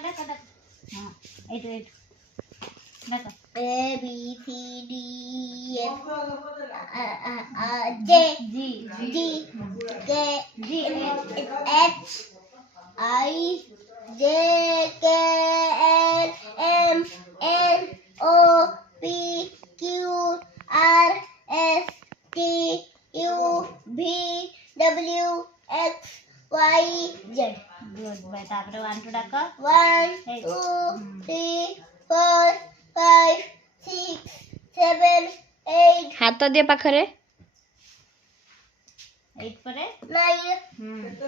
हाँ एट देखो A B C D E F G G K H I J K L M N O P Q R S T U V W X Y Z. Good भाई तापरे 1 2 डाक 1 2 3 4 5 6 7 8 हाथ दे पाखरे 8 परे 9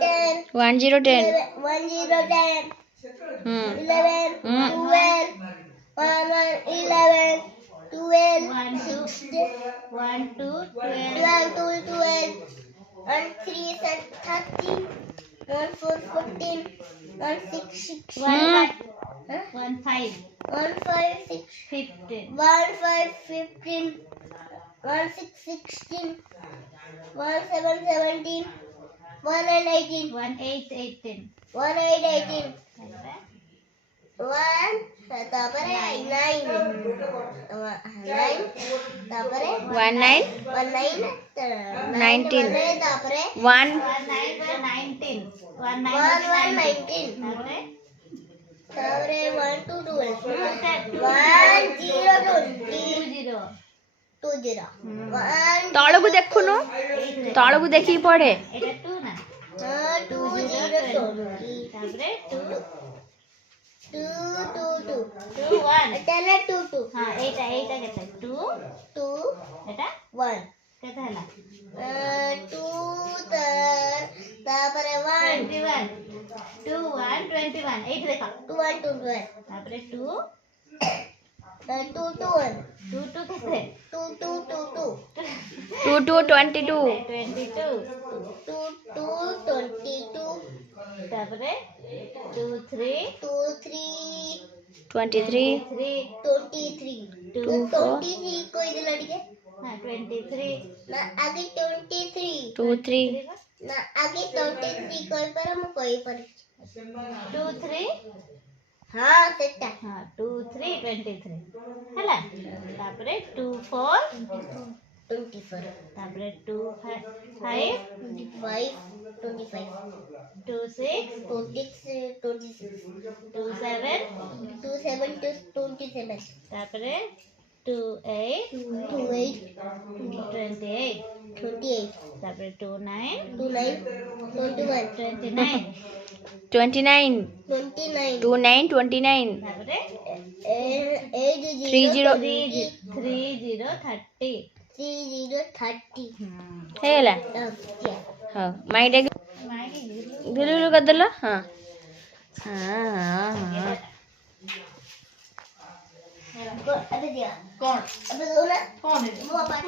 10 1 0 10 1 0 10 11 12 1 1 11 12 1 2 1 2 12 12 1 3 13 1 4 14 1 6 16 1 5 1 5 6 15 1 5 15 1 6 16 1 7 17 1 and 18 1 8 18 1 8 18 1 tapare 9 9 tapare 1 9 1 9 19 tapare 1 1 9 19 1 1 1 9 19 तापरे tapare 1 2 12 2 1 0 20 0 2 0 1 तळकु देखुनु तळकु देखि पड़े एटा 2 ना 2 0 20 तापरे 2 2 2 2 2 1 तले 2 2 हां एटा केते 2 2 एटा 1 केते हला 2 तापरे 1 21 2 1 21 8 देखो 2 1 2 1 तापरे 2 2 2 1 2 2 केते 2 2 2 2 2 2 22 22 2 2 22 तापरे 2 3 2 3 23 3 23 2 4 23 कोई दिला ठीक है हां 23 ना आगे 23 2 3 ना आगे 23 कोई पर हम कोई पर 2 3 हाँ सेटा हां 2 3 23 हला तापरे 2 4 24 तापरे 2 5 25 25 2 6 26 26 2 7 27 27 तापरे 2 8 28 28 28 तापरे 2 9 29 21 29 29 29 29 29 तापरे 8 30 30 30 30 30 हेला क्या हां माइडे गुलुलु कदला हां हां हां अबे दिया कौन अबे दो ना कौन है वो पाँच